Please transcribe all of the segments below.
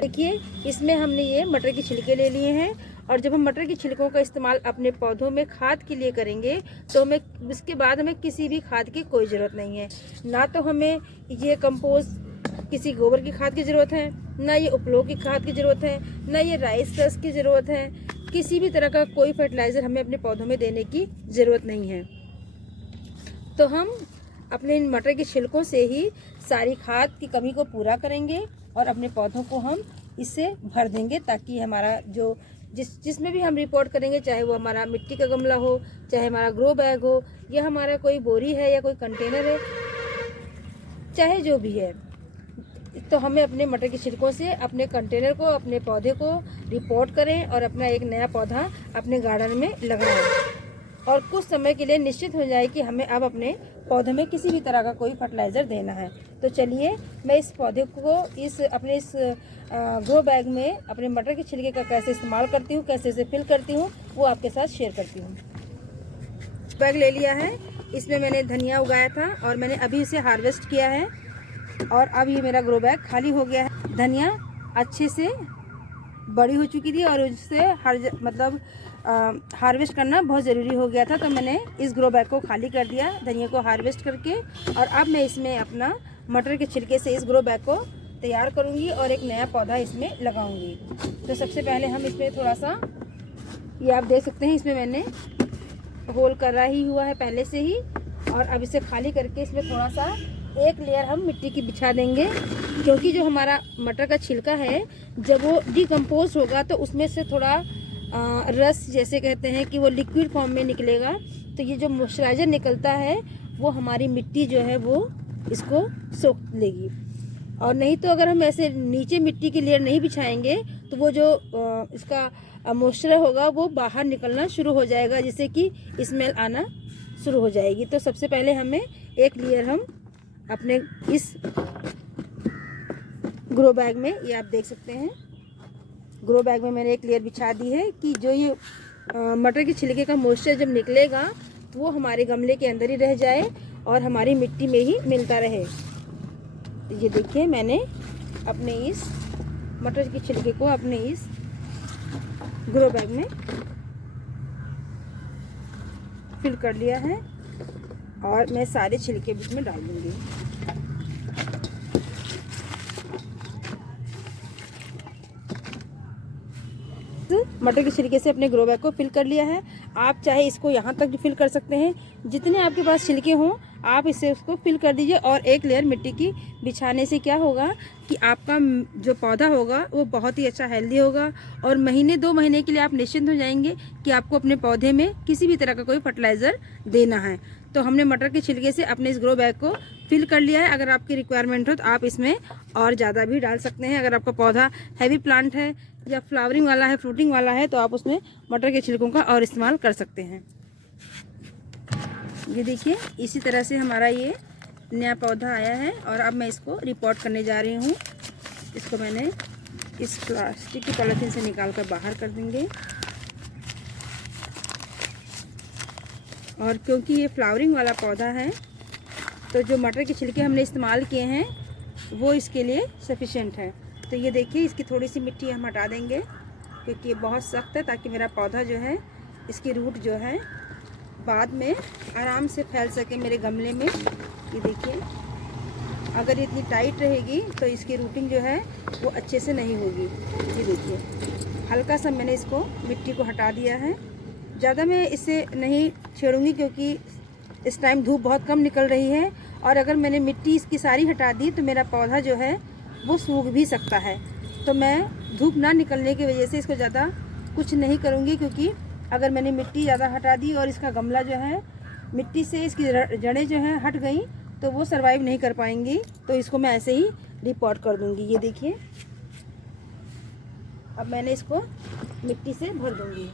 देखिए इसमें हमने ये मटर के छिलके ले लिए हैं, और जब हम मटर के छिलकों का इस्तेमाल अपने पौधों में खाद के लिए करेंगे तो हमें उसके बाद हमें किसी भी खाद की कोई ज़रूरत नहीं है। ना तो हमें ये कंपोस्ट किसी गोबर की खाद की ज़रूरत है, ना ये उपलोक की खाद की ज़रूरत है, ना ये राइस रस की ज़रूरत है। किसी भी तरह का कोई फर्टिलाइज़र हमें अपने पौधों में देने की ज़रूरत नहीं है। तो हम अपने इन मटर के छिलकों से ही सारी खाद की कमी को पूरा करेंगे और अपने पौधों को हम इससे भर देंगे, ताकि हमारा जो जिसमें भी हम रिपोर्ट करेंगे, चाहे वो हमारा मिट्टी का गमला हो, चाहे हमारा ग्रो बैग हो, या हमारा कोई बोरी है या कोई कंटेनर है, चाहे जो भी है, तो हमें अपने मटर के छिलकों से अपने कंटेनर को, अपने पौधे को रिपोर्ट करें और अपना एक नया पौधा अपने गार्डन में लगाएं। और कुछ समय के लिए निश्चित हो जाए कि हमें अब अपने पौधे में किसी भी तरह का कोई फर्टिलाइज़र देना है। तो चलिए मैं इस पौधे को अपने इस ग्रो बैग में अपने मटर के छिलके का कैसे इस्तेमाल करती हूँ, कैसे इसे फिल करती हूँ, वो आपके साथ शेयर करती हूँ। बैग ले लिया है, इसमें मैंने धनिया उगाया था और मैंने अभी इसे हार्वेस्ट किया है, और अब ये मेरा ग्रो बैग खाली हो गया है। धनिया अच्छे से बड़ी हो चुकी थी और उससे हार्वेस्ट करना बहुत ज़रूरी हो गया था, तो मैंने इस ग्रो बैग को खाली कर दिया धनिया को हार्वेस्ट करके। और अब मैं इसमें अपना मटर के छिलके से इस ग्रो बैग को तैयार करूंगी और एक नया पौधा इसमें लगाऊंगी। तो सबसे पहले हम इसमें थोड़ा सा, ये आप देख सकते हैं इसमें मैंने होल करा ही हुआ है पहले से ही, और अब इसे खाली करके इसमें थोड़ा सा एक लेयर हम मिट्टी की बिछा देंगे, क्योंकि जो हमारा मटर का छिलका है जब वो डिकम्पोज होगा तो उसमें से थोड़ा रस जैसे कहते हैं कि वो लिक्विड फॉर्म में निकलेगा। तो ये जो मॉइस्चराइज़र निकलता है वो हमारी मिट्टी जो है वो इसको सोख लेगी। और नहीं तो अगर हम ऐसे नीचे मिट्टी की लेयर नहीं बिछाएंगे तो वो जो इसका मॉइस्चर होगा वो बाहर निकलना शुरू हो जाएगा, जिससे कि स्मेल आना शुरू हो जाएगी। तो सबसे पहले हमें एक लेयर हम अपने इस ग्रो बैग में, ये आप देख सकते हैं ग्रो बैग में मैंने एक लेयर बिछा दी है कि जो ये मटर के छिलके का मॉइस्चर जब निकलेगा तो वो हमारे गमले के अंदर ही रह जाए और हमारी मिट्टी में ही मिलता रहे। ये देखिए मैंने अपने इस मटर के छिलके को अपने इस ग्रो बैग में फिल कर लिया है और मैं सारे छिलके भी इसमें डाल दूंगी। मटर के छिलके से अपने ग्रो बैग को फिल कर लिया है। आप चाहे इसको यहाँ तक भी फिल कर सकते हैं, जितने आपके पास छिलके हों आप इससे उसको फिल कर दीजिए। और एक लेयर मिट्टी की बिछाने से क्या होगा कि आपका जो पौधा होगा वो बहुत ही अच्छा हेल्दी होगा, और महीने 2 महीने के लिए आप निश्चिंत हो जाएंगे कि आपको अपने पौधे में किसी भी तरह का कोई फर्टिलाइज़र देना है। तो हमने मटर के छिलके से अपने इस ग्रो बैग को फिल कर लिया है। अगर आपकी रिक्वायरमेंट हो तो आप इसमें और ज़्यादा भी डाल सकते हैं। अगर आपका पौधा हैवी प्लांट है या फ्लावरिंग वाला है, फ्रूटिंग वाला है, तो आप उसमें मटर के छिलकों का और इस्तेमाल कर सकते हैं। ये देखिए इसी तरह से हमारा ये नया पौधा आया है और अब मैं इसको रिपोर्ट करने जा रही हूँ। इसको मैंने इस प्लास्टिक की पॉलीथीन से निकाल कर बाहर कर देंगे, और क्योंकि ये फ्लावरिंग वाला पौधा है तो जो मटर के छिलके हमने इस्तेमाल किए हैं वो इसके लिए सफिशेंट है। तो ये देखिए इसकी थोड़ी सी मिट्टी हम हटा देंगे क्योंकि ये बहुत सख्त है, ताकि मेरा पौधा जो है इसकी रूट जो है बाद में आराम से फैल सके मेरे गमले में। ये देखिए अगर इतनी टाइट रहेगी तो इसकी रूटिंग जो है वो अच्छे से नहीं होगी। ये देखिए हल्का सा मैंने इसको मिट्टी को हटा दिया है, ज़्यादा मैं इसे नहीं छेड़ूंगी क्योंकि इस टाइम धूप बहुत कम निकल रही है, और अगर मैंने मिट्टी इसकी सारी हटा दी तो मेरा पौधा जो है वो सूख भी सकता है। तो मैं धूप ना निकलने की वजह से इसको ज़्यादा कुछ नहीं करूँगी, क्योंकि अगर मैंने मिट्टी ज़्यादा हटा दी और इसका गमला जो है मिट्टी से इसकी जड़ें जो हैं हट गई तो वो सरवाइव नहीं कर पाएंगी। तो इसको मैं ऐसे ही रिपोर्ट कर दूँगी। ये देखिए अब मैंने इसको मिट्टी से भर दूँगी।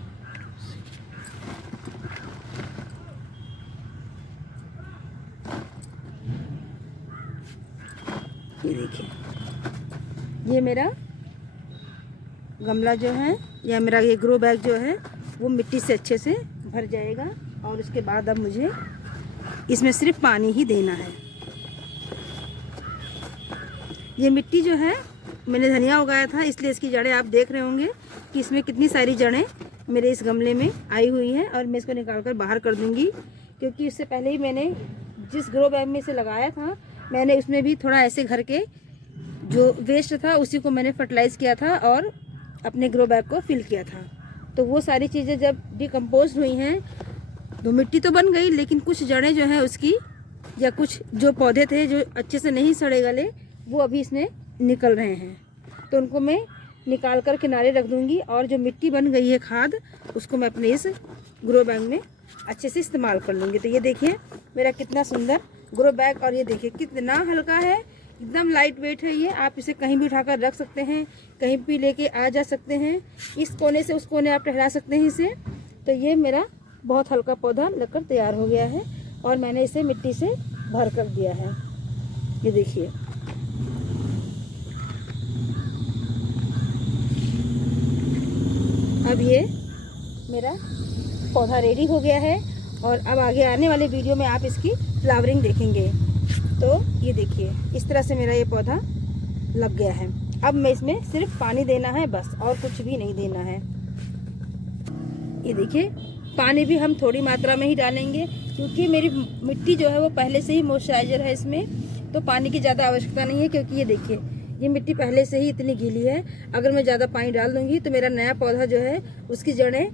ये देखिए ये मेरा गमला जो है या मेरा ये ग्रो बैग जो है वो मिट्टी से अच्छे से भर जाएगा, और उसके बाद अब मुझे इसमें सिर्फ पानी ही देना है। ये मिट्टी जो है मैंने धनिया उगाया था, इसलिए इसकी जड़ें आप देख रहे होंगे कि इसमें कितनी सारी जड़ें मेरे इस गमले में आई हुई हैं। और मैं इसको निकाल कर बाहर कर दूंगी, क्योंकि इससे पहले ही मैंने जिस ग्रो बैग में इसे लगाया था, मैंने उसमें भी थोड़ा ऐसे घर के जो वेस्ट था उसी को मैंने फर्टिलाइज़ किया था और अपने ग्रो बैग को फिल किया था। तो वो सारी चीज़ें जब डिकम्पोज हुई हैं तो मिट्टी तो बन गई, लेकिन कुछ जड़ें जो हैं उसकी, या कुछ जो पौधे थे जो अच्छे से नहीं सड़े गले, वो अभी इसमें निकल रहे हैं। तो उनको मैं निकाल कर किनारे रख दूंगी और जो मिट्टी बन गई है खाद, उसको मैं अपने इस ग्रो बैग में अच्छे से इस्तेमाल कर लूँगी। तो ये देखिए मेरा कितना सुंदर ग्रो बैग, और ये देखिए कितना हल्का है, एकदम लाइट वेट है ये। आप इसे कहीं भी उठाकर रख सकते हैं, कहीं भी लेके आ जा सकते हैं, इस कोने से उस कोने आप टहला सकते हैं इसे। तो ये मेरा बहुत हल्का पौधा लगकर तैयार हो गया है और मैंने इसे मिट्टी से भर कर दिया है। ये देखिए अब ये मेरा पौधा रेडी हो गया है और अब आगे आने वाले वीडियो में आप इसकी फ्लावरिंग देखेंगे। तो ये देखिए इस तरह से मेरा ये पौधा लग गया है। अब मैं इसमें सिर्फ पानी देना है बस, और कुछ भी नहीं देना है। ये देखिए पानी भी हम थोड़ी मात्रा में ही डालेंगे, क्योंकि मेरी मिट्टी जो है वो पहले से ही मॉइस्चराइजर है इसमें, तो पानी की ज़्यादा आवश्यकता नहीं है। क्योंकि ये देखिए ये मिट्टी पहले से ही इतनी गीली है, अगर मैं ज़्यादा पानी डाल दूँगी तो मेरा नया पौधा जो है उसकी जड़ें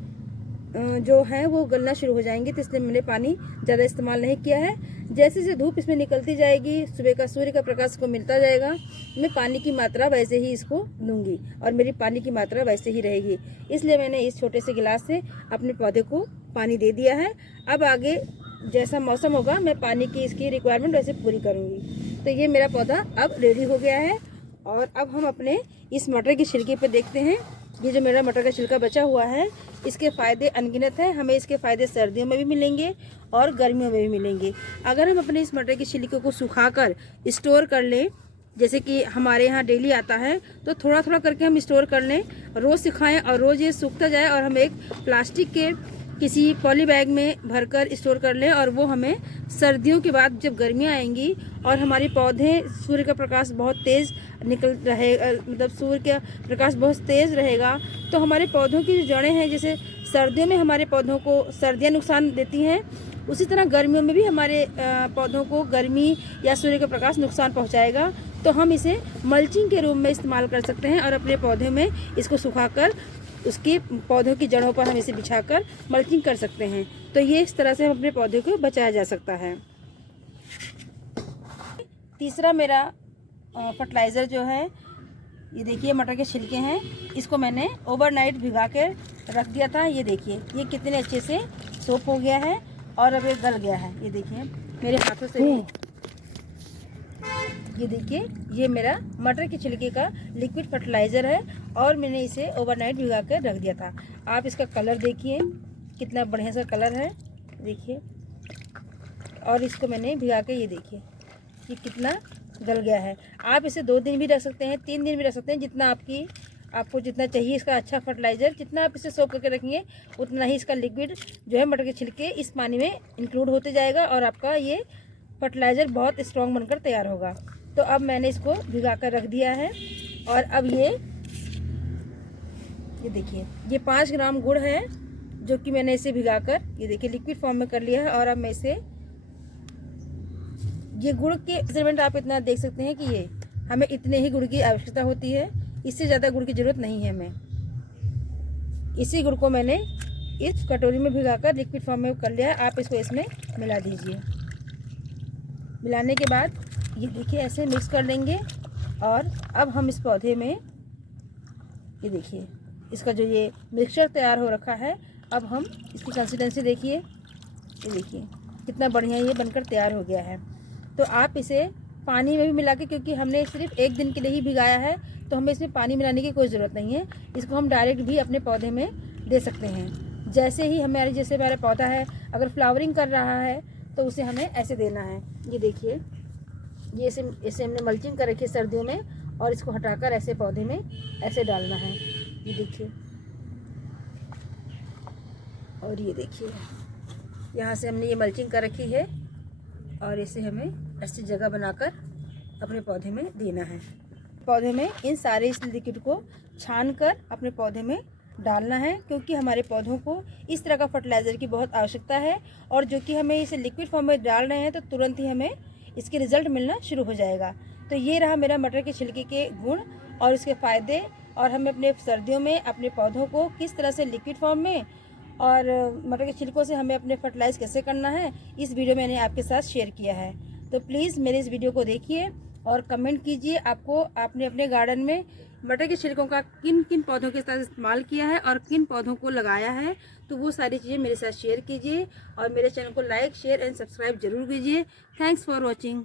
जो है वो गलना शुरू हो जाएंगी। तो इसलिए मैंने पानी ज़्यादा इस्तेमाल नहीं किया है। जैसे जैसे धूप इसमें निकलती जाएगी, सुबह का सूर्य का प्रकाश को मिलता जाएगा, मैं पानी की मात्रा वैसे ही इसको दूंगी और मेरी पानी की मात्रा वैसे ही रहेगी। इसलिए मैंने इस छोटे से गिलास से अपने पौधे को पानी दे दिया है। अब आगे जैसा मौसम होगा मैं पानी की इसकी रिक्वायरमेंट वैसे पूरी करूँगी। तो ये मेरा पौधा अब रेडी हो गया है। और अब हम अपने इस मटर की छिलके पे देखते हैं। ये जो मेरा मटर का छिलका बचा हुआ है, इसके फ़ायदे अनगिनत हैं। हमें इसके फ़ायदे सर्दियों में भी मिलेंगे और गर्मियों में भी मिलेंगे। अगर हम अपने इस मटर के छिलके को सुखाकर स्टोर कर लें, जैसे कि हमारे यहाँ डेली आता है, तो थोड़ा थोड़ा करके हम स्टोर कर लें, रोज़ सुखाएं और रोज़ ये सूखता जाए और हम एक प्लास्टिक के किसी पॉली बैग में भरकर स्टोर कर लें। और वो हमें सर्दियों के बाद जब गर्मियाँ आएंगी और हमारे पौधे, सूर्य का प्रकाश बहुत तेज़ निकल रहेगा, मतलब सूर्य का प्रकाश बहुत तेज़ रहेगा, तो हमारे पौधों की जो जड़ें हैं, जैसे सर्दियों में हमारे पौधों को सर्दियाँ नुकसान देती हैं, उसी तरह गर्मियों में भी हमारे पौधों को गर्मी या सूर्य का प्रकाश नुकसान पहुंचाएगा। तो हम इसे मल्चिंग के रूप में इस्तेमाल कर सकते हैं और अपने पौधे में इसको सुखाकर उसके पौधों की जड़ों पर हम इसे बिछाकर मल्चिंग कर सकते हैं। तो ये इस तरह से हम अपने पौधे को बचाया जा सकता है। तीसरा मेरा फर्टिलाइज़र जो है, ये देखिए मटर के छिलके हैं, इसको मैंने ओवरनाइट भिगा के रख दिया था। ये देखिए ये कितने अच्छे से सोप हो गया है और अब ये गल गया है। ये देखिए मेरे हाथों से भी, ये देखिए ये मेरा मटर के छिलके का लिक्विड फर्टिलाइज़र है और मैंने इसे ओवरनाइट भिगा कर रख दिया था। आप इसका कलर देखिए कितना बढ़िया सा कलर है, देखिए। और इसको मैंने भिगा के, ये देखिए ये कितना गल गया है। आप इसे 2 दिन भी रख सकते हैं, 3 दिन भी रख सकते हैं, जितना आपको जितना चाहिए इसका अच्छा फर्टिलाइज़र। जितना आप इसे सोक करके रखेंगे उतना ही इसका लिक्विड जो है मटर के छिलके इस पानी में इंक्लूड होते जाएगा और आपका ये फर्टिलाइज़र बहुत स्ट्रॉन्ग बनकर तैयार होगा। तो अब मैंने इसको भिगा कर रख दिया है और अब ये देखिए ये 5 ग्राम गुड़ है जो कि मैंने इसे भिगाकर, ये देखिए लिक्विड फॉर्म में कर लिया है। और अब मैं इसे, ये गुड़ के मेजरमेंट आप इतना देख सकते हैं कि ये हमें इतने ही गुड़ की आवश्यकता होती है, इससे ज़्यादा गुड़ की ज़रूरत नहीं है हमें। इसी गुड़ को मैंने इस कटोरी में भिगाकर लिक्विड फॉर्म में कर लिया है। आप इसको इसमें मिला दीजिए। मिलाने के बाद ये देखिए ऐसे मिक्स कर लेंगे। और अब हम इस पौधे में, ये देखिए इसका जो ये मिक्सचर तैयार हो रखा है, अब हम इसकी कंसिस्टेंसी देखिए, ये देखिए कितना बढ़िया ये बनकर तैयार हो गया है। तो आप इसे पानी में भी मिला के, क्योंकि हमने सिर्फ 1 दिन के लिए ही भिगाया है, तो हमें इसमें पानी मिलाने की कोई ज़रूरत नहीं है। इसको हम डायरेक्ट भी अपने पौधे में दे सकते हैं। जैसे ही जैसे हमारा पौधा है अगर फ्लावरिंग कर रहा है तो उसे हमें ऐसे देना है। ये देखिए ये इसे हमने मल्चिंग कर रखी है सर्दियों में, और इसको हटाकर ऐसे पौधे में ऐसे डालना है। ये देखिए, और ये देखिए यहाँ से हमने ये मल्चिंग कर रखी है और इसे हमें ऐसी जगह बनाकर अपने पौधे में देना है। पौधे में इन सारे इस लिक्विड को छान कर अपने पौधे में डालना है, क्योंकि हमारे पौधों को इस तरह का फर्टिलाइज़र की बहुत आवश्यकता है। और जो कि हमें इसे लिक्विड फॉर्म में डाल रहे हैं तो तुरंत ही हमें इसके रिज़ल्ट मिलना शुरू हो जाएगा। तो ये रहा मेरा मटर के छिलके के गुण और इसके फ़ायदे, और हमें अपने सर्दियों में अपने पौधों को किस तरह से लिक्विड फॉर्म में और मटर के छिलकों से हमें अपने फर्टिलाइज़ कैसे करना है, इस वीडियो में मैंने आपके साथ शेयर किया है। तो प्लीज़ मेरे इस वीडियो को देखिए और कमेंट कीजिए आपने अपने गार्डन में मटर के छिलकों का किन किन पौधों के साथ इस्तेमाल किया है और किन पौधों को लगाया है। तो वो सारी चीज़ें मेरे साथ शेयर कीजिए और मेरे चैनल को लाइक, शेयर एंड सब्सक्राइब जरूर कीजिए। Thanks for watching.